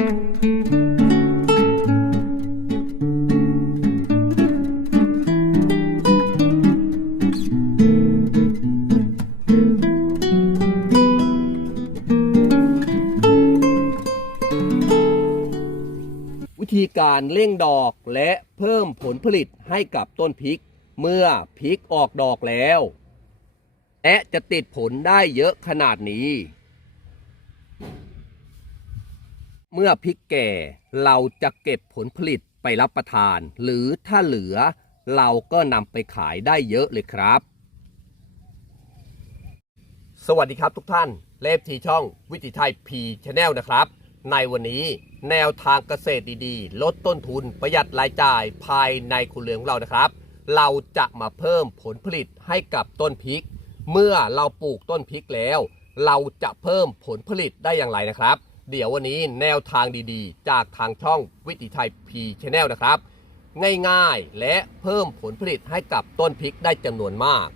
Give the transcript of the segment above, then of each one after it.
วิธีการเร่งดอกและเพิ่มผลผลิตให้กับต้นพริก เมื่อพริกออกดอกแล้ว และจะติดผลได้เยอะขนาดนี้ เมื่อพริกแก่เราจะเก็บผลผลิตไปรับประทาน หรือถ้าเหลือเราก็นำไปขายได้เยอะเลยครับ สวัสดีครับทุกท่านเลฟทีช่องวิถีไทยพีชแนลนะครับ ในวันนี้แนวทางเกษตรดีๆ ลดต้นทุนประหยัดรายจ่ายภายในครัวเรือนของเรานะครับ เราจะมาเพิ่มผลผลิตให้กับต้นพริก เมื่อเราปลูกต้นพริกแล้ว เราจะเพิ่มผลผลิตได้อย่างไรนะครับ เดี๋ยววันนี้แนวทางดีๆ จากทางช่องวิถีไทยพีชแนลนะครับ ง่ายๆ และเพิ่มผลผลิตให้กับต้นพริกได้จำนวนมาก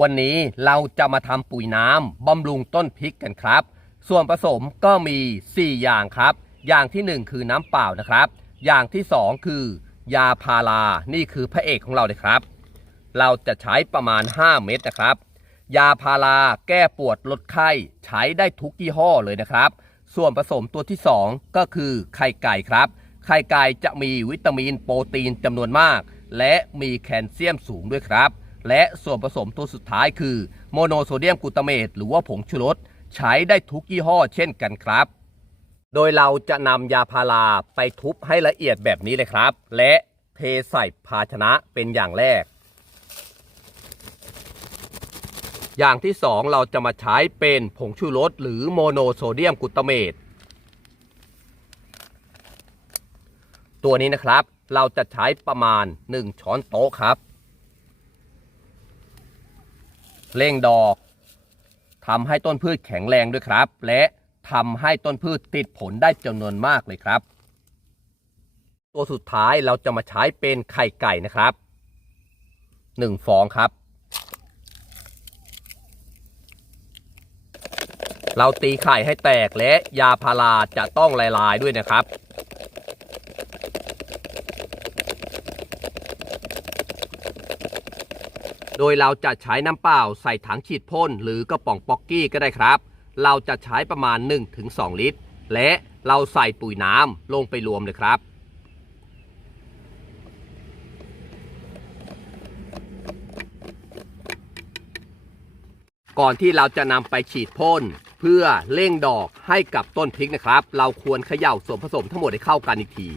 วันนี้เราจะมาทำปุ๋ยน้ำบำรุงต้นพริกกันครับ ส่วนผสมก็มี 4 อย่างครับ อย่างทีหนึ่1 คือน้ำเปล่านะครับ อย่างที่ 2 คือยาพารา นี่คือพระเอกของเราเลยครับ เราจะใช้ประมาณ 5 เม็ดนะครับ ยาพาราแก้ปวดลดไข้ ใช้ได้ทุกยี่ห้อเลยนะครับ ส่วนผสมตัวที่ 2 ก็คือไข่ไก่ครับ ไข่ไก่จะมีวิตามินโปรตีนจำนวนมาก และมีแคลเซียมสูงด้วยครับ และส่วนผสมตัวสุดท้ายคือโมโนโซเดียมกูตาเมตหรือว่าผงชูรสใช้ได้ทุกยี่ห้อเช่นกันครับ โดยเราจะนำยาพาราไปทุบให้ละเอียดแบบนี้เลยครับ และเทใส่ภาชนะเป็นอย่างแรก อย่างที่ 2 เราจะมาใช้เป็นผงชูรสหรือโมโนโซเดียมกูตาเมตตัวนี้นะครับเราจะใช้ประมาณ 1 ช้อนโต๊ะครับ เร่งดอกทำให้ต้นพืชแข็งแรงด้วยครับ และทำให้ต้นพืชติดผลได้จำนวนมากเลยครับ ตัวสุดท้ายเราจะมาใช้เป็นไข่ไก่นะครับ 1 ฟองครับ เราตีไข่ให้แตกและยาพาราจะต้องลายๆด้วยนะครับโดยเราจะใช้น้ำเปล่าใส่ถังฉีดพ่นหรือกระป๋องป๊อกกี้ก็ได้ครับ เราจะใช้ประมาณ 1-2 ลิตร และเราใส่ปุ๋ยน้ำลงไปรวมเลยครับ ก่อนที่เราจะนำไปฉีดพ่น เพื่อเร่งดอกให้กับต้นพริกนะครับ เราควรเขย่าส่วนผสมทั้งหมดให้เข้ากันอีกที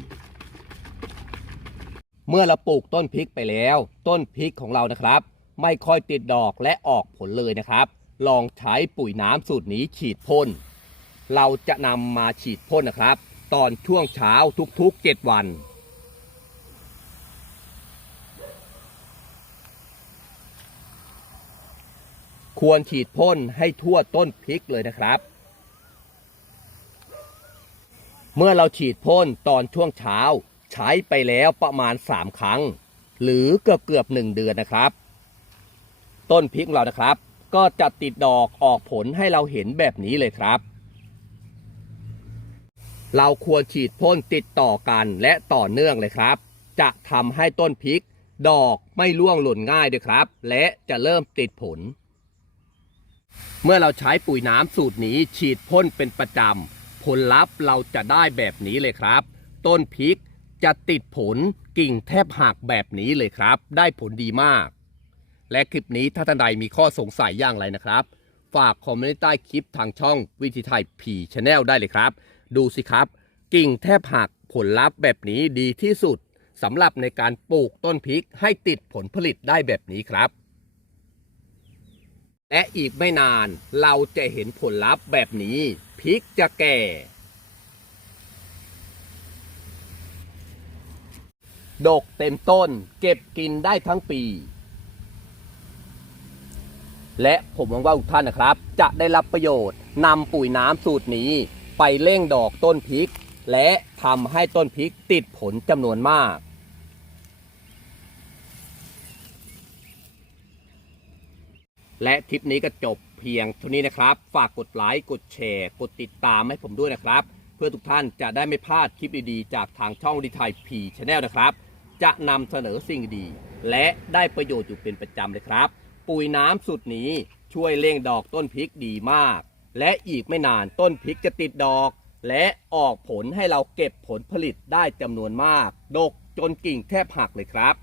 เมื่อเราปลูกต้นพริกไปแล้ว ต้นพริกของเรานะครับ ไม่ค่อยติดดอกและออกผลเลยนะครับ ลองใช้ปุ๋ยน้ำสูตรนี้ฉีดพ่น เราจะนำมาฉีดพ่นนะครับ ตอนช่วงเช้าทุกๆ 7 วัน ควรฉีดพ่นให้ทั่วต้นพริกเลยนะครับ เมื่อเราฉีดพ่นตอนช่วงเช้า ใช้ไปแล้วประมาณ 3 ครั้ง หรือเกือบเกือบหนึ่งเดือนนะครับ ต้นพริกของเรานะครับ ก็จะติดดอกออกผลให้เราเห็นแบบนี้เลยครับ เราควรฉีดพ่นติดต่อกันและต่อเนื่องเลยครับ จะทำให้ต้นพริกดอกไม่ร่วงหล่นง่ายด้วยครับ และจะเริ่มติดผล เมื่อเราใช้ปุ๋ยน้ำสูตรนี้ฉีดพ่นเป็นประจำ ผลลัพธ์เราจะได้แบบนี้เลยครับ ต้นพริกจะติดผลกิ่งแทบหักแบบนี้เลยครับ ได้ผลดีมาก และคลิปนี้ถ้าท่านใดมีข้อสงสัยอย่างไรนะครับ ฝากคอมเมนต์ใต้คลิปทางช่องวิธีไทยพีชาแนลได้เลยครับ ดูสิครับ กิ่งแทบหักผลลัพธ์แบบนี้ดีที่สุดสำหรับในการปลูกต้นพริกให้ติดผลผลิตได้แบบนี้ครับ และอีกไม่นานเราจะเห็นผลลัพธ์แบบนี้ พริกจะแก่ ดกเต็มต้นเก็บกินได้ทั้งปี และผมหวังว่าทุกท่านนะครับ จะได้รับประโยชน์นำปุ๋ยน้ำสูตรนี้ ไปเร่งดอกต้นพริก และทำให้ต้นพริกติดผลจำนวนมาก และคลิปนี้ก็จบเพียงเท่านี้นะครับ ฝากกดไลค์กดแชร์ กดติดตามให้ผมด้วยนะครับ เพื่อทุกท่านจะได้ไม่พลาดคลิปดีๆ จากทางช่องดีไทยพีชแนลนะครับ จะนำเสนอสิ่งดี และได้ประโยชน์อยู่เป็นประจำเลยครับ ปุ๋ยน้ำสูตรนี้ช่วยเร่งดอกต้นพริกดีมาก และอีกไม่นานต้นพริกจะติดดอก และออกผลให้เราเก็บผลผลิตได้จำนวนมาก ดกจนกิ่งแทบหักเลยครับ